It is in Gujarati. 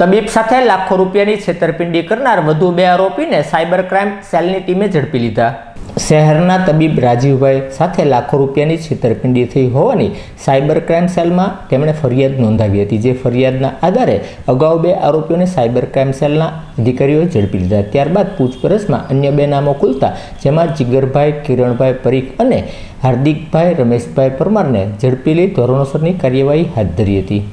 તબીબ સાથે લાખો રૂપિયાની છેતરપિંડી કરનાર વધુ 2 આરોપીને સાયબર ક્રાઇમ સેલની ટીમે ઝડપી લીધા। શહેરના તબીબ રાજીવભાઈ સાથે લાખો રૂપિયાની છેતરપિંડી થઈ હોવાની સાયબર ક્રાઇમ સેલમાં તેમણે ફરિયાદ નોંધાવી હતી, જે ફરિયાદના આધારે અગાઉ 2 આરોપીઓને સાયબર ક્રાઇમ સેલના અધિકારીઓએ ઝડપી લીધા। ત્યારબાદ પૂછપરછમાં અન્ય 2 નામો ખુલતા, જેમાં જીગરભાઈ કિરણભાઈ પરીખ અને હાર્દિકભાઈ રમેશભાઈ પરમારને ઝડપી લઈ ધોરણસરની કાર્યવાહી હાથ ધરી હતી।